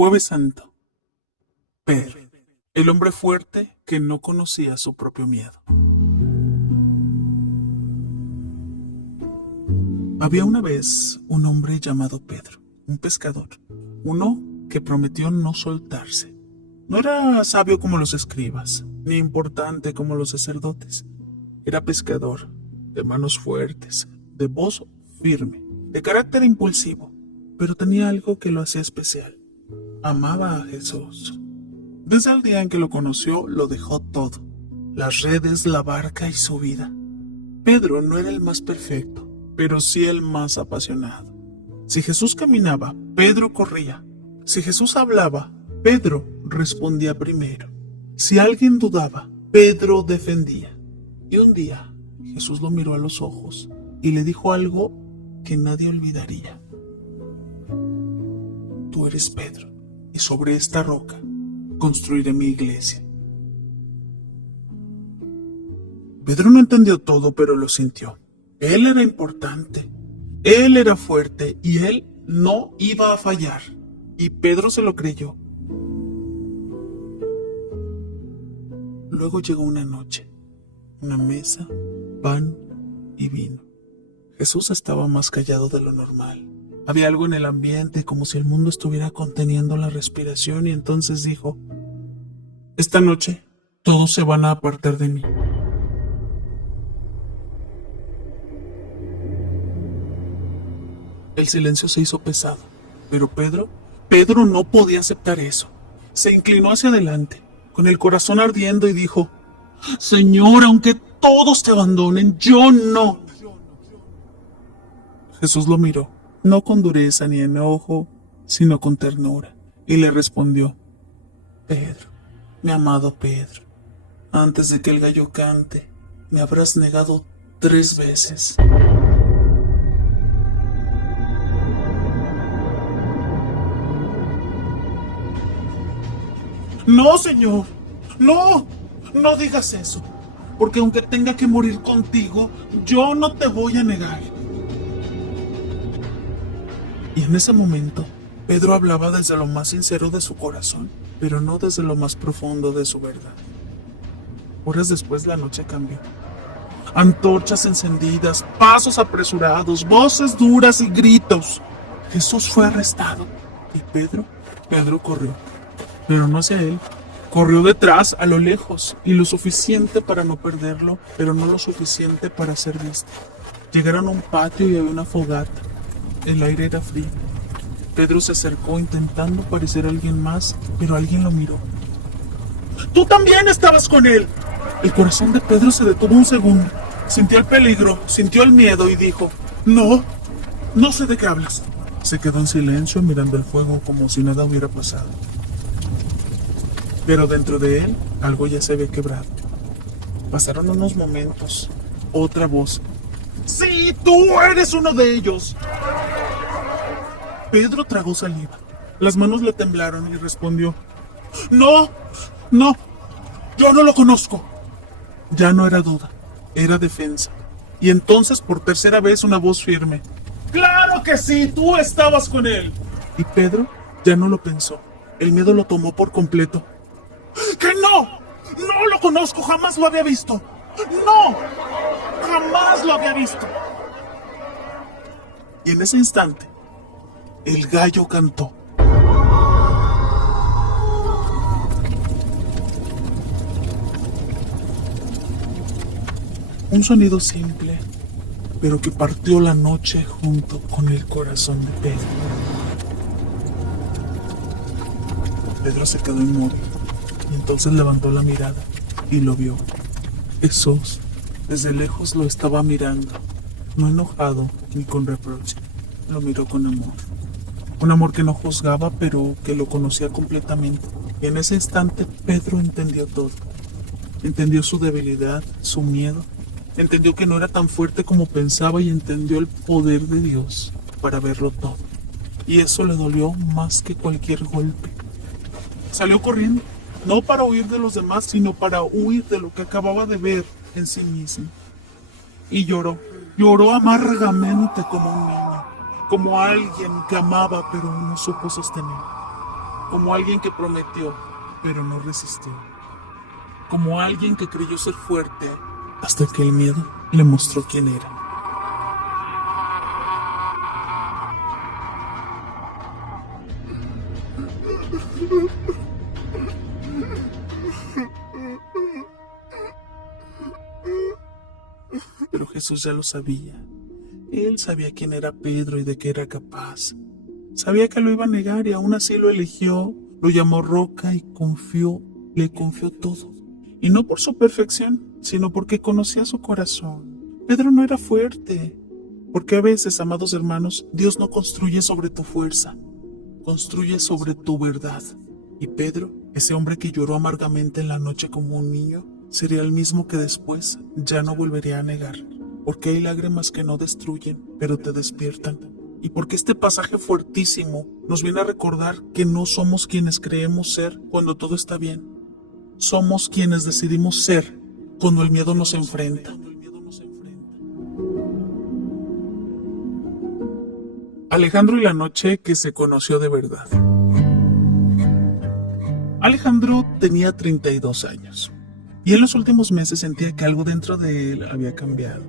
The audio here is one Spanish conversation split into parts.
Jueves Santo. Pedro, el hombre fuerte que no conocía su propio miedo. Había una vez un hombre llamado Pedro, un pescador, uno que prometió no soltarse. No era sabio como los escribas, ni importante como los sacerdotes. Era pescador, de manos fuertes, de voz firme, de carácter impulsivo, pero tenía algo que lo hacía especial. Amaba a Jesús. Desde el día en que lo conoció, lo dejó todo: las redes, la barca y su vida. Pedro no era el más perfecto, pero sí el más apasionado. Si Jesús caminaba, Pedro corría. Si Jesús hablaba, Pedro respondía primero. Si alguien dudaba, Pedro defendía. Y un día, Jesús lo miró a los ojos y le dijo algo que nadie olvidaría: tú eres Pedro, y sobre esta roca construiré mi iglesia. Pedro no entendió todo, pero lo sintió. Él era importante, él era fuerte y él no iba a fallar. Y Pedro se lo creyó. Luego llegó una noche, una mesa, pan y vino. Jesús estaba más callado de lo normal. Había algo en el ambiente, como si el mundo estuviera conteniendo la respiración, y entonces dijo: esta noche todos se van a apartar de mí. El silencio se hizo pesado, pero Pedro no podía aceptar eso. Se inclinó hacia adelante, con el corazón ardiendo, y dijo: Señor, aunque todos te abandonen, yo no. Jesús lo miró, no con dureza ni enojo, sino con ternura, y le respondió: Pedro, mi amado Pedro, antes de que el gallo cante, me habrás negado 3 veces. No, Señor, no digas eso, porque aunque tenga que morir contigo, yo no te voy a negar. Y en ese momento, Pedro hablaba desde lo más sincero de su corazón, pero no desde lo más profundo de su verdad. Horas después la noche cambió. Antorchas encendidas, pasos apresurados, voces duras y gritos. Jesús fue arrestado y Pedro corrió, pero no hacia él. Corrió detrás, a lo lejos, y lo suficiente para no perderlo, pero no lo suficiente para ser visto. Llegaron a un patio y había una fogata. El aire era frío. Pedro se acercó intentando parecer alguien más, pero alguien lo miró. ¡Tú también estabas con él! El corazón de Pedro se detuvo un segundo. Sintió el peligro, sintió el miedo y dijo: no sé de qué hablas. Se quedó en silencio mirando el fuego como si nada hubiera pasado. Pero dentro de él algo ya se había quebrado. Pasaron unos momentos. Otra voz: ¡sí, tú eres uno de ellos! Pedro tragó saliva. Las manos le temblaron y respondió: No, yo no lo conozco. Ya no era duda, era defensa. Y entonces por tercera vez una voz firme: ¡claro que sí! ¡Tú estabas con él! Y Pedro ya no lo pensó. El miedo lo tomó por completo. ¡Que no! ¡No lo conozco! ¡Jamás lo había visto! ¡No! ¡Jamás lo había visto! Y en ese instante, el gallo cantó. Un sonido simple, pero que partió la noche junto con el corazón de Pedro. Pedro se quedó inmóvil y entonces levantó la mirada y lo vio. Jesús desde lejos lo estaba mirando, no enojado ni con reproche. Lo miró con amor. Un amor que no juzgaba, pero que lo conocía completamente. Y en ese instante Pedro entendió todo. Entendió su debilidad, su miedo. Entendió que no era tan fuerte como pensaba y entendió el poder de Dios para verlo todo. Y eso le dolió más que cualquier golpe. Salió corriendo, no para huir de los demás, sino para huir de lo que acababa de ver en sí mismo. Y lloró amargamente como un niño, como alguien que amaba pero no supo sostener. como alguien que prometió, pero no resistió, como alguien que creyó ser fuerte hasta que el miedo le mostró quién era. Pero Jesús ya lo sabía. Él sabía quién era Pedro y de qué era capaz. Sabía que lo iba a negar y aún así lo eligió, lo llamó roca y le confió todo. Y no por su perfección, sino porque conocía su corazón. Pedro no era fuerte, porque a veces, amados hermanos, Dios no construye sobre tu fuerza, construye sobre tu verdad. Y Pedro, ese hombre que lloró amargamente en la noche como un niño, sería el mismo que después ya no volvería a negar, porque hay lágrimas que no destruyen, pero te despiertan. Y porque este pasaje fuertísimo nos viene a recordar que no somos quienes creemos ser cuando todo está bien. Somos quienes decidimos ser cuando el miedo nos enfrenta. Alejandro y la noche que se conoció de verdad. Alejandro tenía 32 años y en los últimos meses sentía que algo dentro de él había cambiado.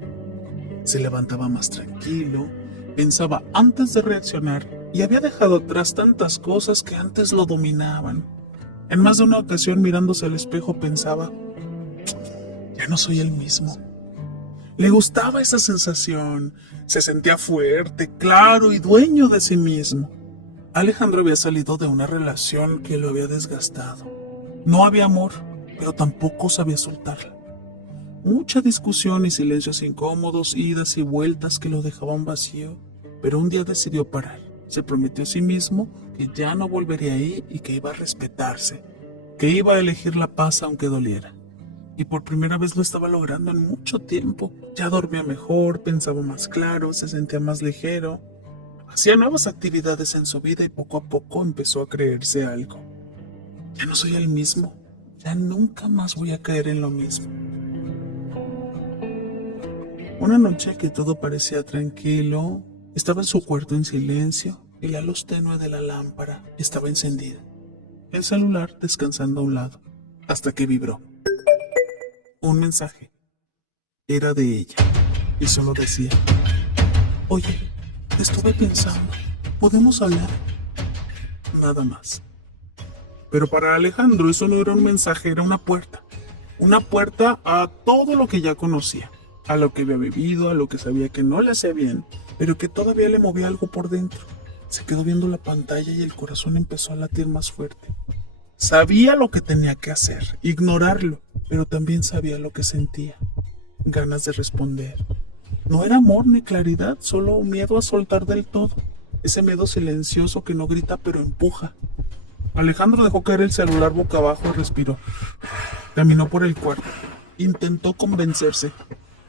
Se levantaba más tranquilo, pensaba antes de reaccionar y había dejado atrás tantas cosas que antes lo dominaban. En más de una ocasión, mirándose al espejo, pensaba, ya no soy el mismo. Le gustaba esa sensación, se sentía fuerte, claro y dueño de sí mismo. Alejandro había salido de una relación que lo había desgastado. No había amor, pero tampoco sabía soltarla. Mucha discusión y silencios incómodos, idas y vueltas que lo dejaban vacío, pero un día decidió parar. Se prometió a sí mismo que ya no volvería ahí y que iba a respetarse, que iba a elegir la paz aunque doliera. Y por primera vez lo estaba logrando en mucho tiempo. Ya dormía mejor, pensaba más claro, se sentía más ligero. Hacía nuevas actividades en su vida y poco a poco empezó a creerse algo. Ya no soy el mismo, ya nunca más voy a caer en lo mismo. Una noche que todo parecía tranquilo, estaba en su cuarto en silencio y la luz tenue de la lámpara estaba encendida. El celular descansando a un lado, hasta que vibró. Un mensaje. Era de ella y solo decía, oye, estuve pensando, ¿podemos hablar? Nada más. Pero para Alejandro eso no era un mensaje, era una puerta. Una puerta a todo lo que ya conocía, a lo que había vivido, a lo que sabía que no le hacía bien, pero que todavía le movía algo por dentro. Se quedó viendo la pantalla y el corazón empezó a latir más fuerte. Sabía lo que tenía que hacer, ignorarlo, pero también sabía lo que sentía. Ganas de responder. No era amor ni claridad, solo miedo a soltar del todo. Ese miedo silencioso que no grita pero empuja. Alejandro dejó caer el celular boca abajo y respiró. Caminó por el cuarto. Intentó convencerse.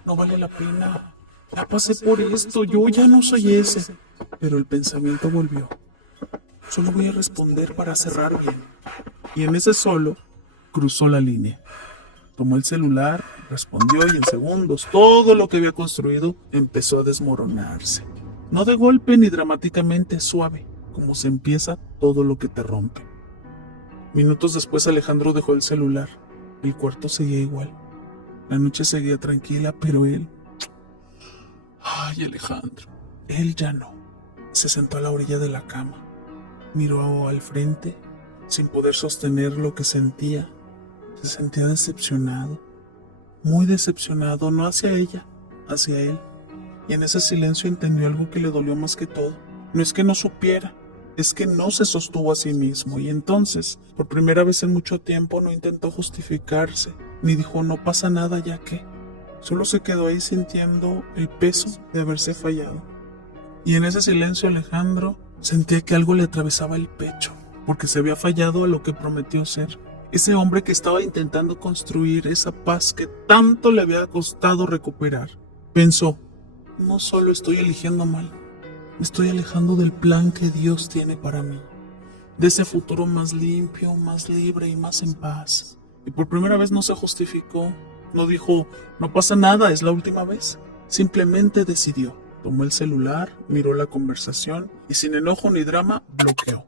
No vale la pena. Ya pasé por esto, yo ya no soy ese. Pero el pensamiento volvió. Solo voy a responder para cerrar bien. Y en ese solo cruzó la línea. Tomó el celular, respondió y en segundos todo lo que había construido empezó a desmoronarse. No de golpe ni dramáticamente, suave, como se empieza todo lo que te rompe. Minutos después Alejandro dejó el celular. El cuarto seguía igual. La noche seguía tranquila, pero él... Ay, Alejandro. Él ya no. Se sentó a la orilla de la cama. Miró al frente, sin poder sostener lo que sentía. Se sentía decepcionado. Muy decepcionado, no hacia ella, hacia él. Y en ese silencio entendió algo que le dolió más que todo. No es que no supiera, es que no se sostuvo a sí mismo. Y entonces, por primera vez en mucho tiempo, no intentó justificarse, ni dijo no pasa nada ya que. Solo se quedó ahí sintiendo el peso de haberse fallado. Y en ese silencio Alejandro sentía que algo le atravesaba el pecho, porque se había fallado a lo que prometió ser. Ese hombre que estaba intentando construir esa paz que tanto le había costado recuperar. Pensó, no solo estoy eligiendo mal, me estoy alejando del plan que Dios tiene para mí, de ese futuro más limpio, más libre y más en paz. Y por primera vez no se justificó, no dijo, no pasa nada, es la última vez. Simplemente decidió, tomó el celular, miró la conversación y sin enojo ni drama bloqueó.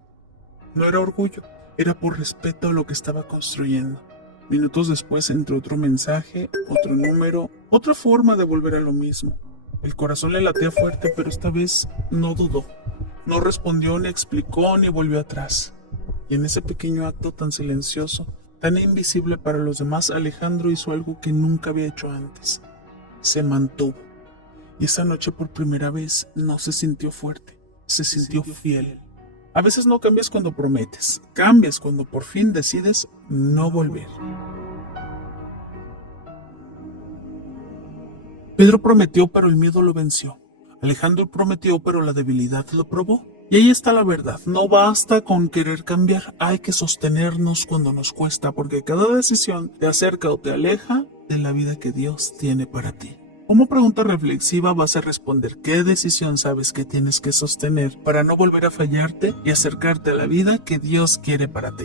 No era orgullo, era por respeto a lo que estaba construyendo. Minutos después entró otro mensaje, otro número, otra forma de volver a lo mismo. El corazón le latía fuerte, pero esta vez no dudó. No respondió, ni explicó, ni volvió atrás. Y en ese pequeño acto tan silencioso, tan invisible para los demás, Alejandro hizo algo que nunca había hecho antes. Se mantuvo. Y esa noche por primera vez no se sintió fuerte, se sintió fiel. A veces no cambias cuando prometes, cambias cuando por fin decides no volver. Pedro prometió, pero el miedo lo venció. Alejandro prometió, pero la debilidad lo probó. Y ahí está la verdad, no basta con querer cambiar, hay que sostenernos cuando nos cuesta, porque cada decisión te acerca o te aleja de la vida que Dios tiene para ti. Como pregunta reflexiva vas a responder qué decisión sabes que tienes que sostener para no volver a fallarte y acercarte a la vida que Dios quiere para ti.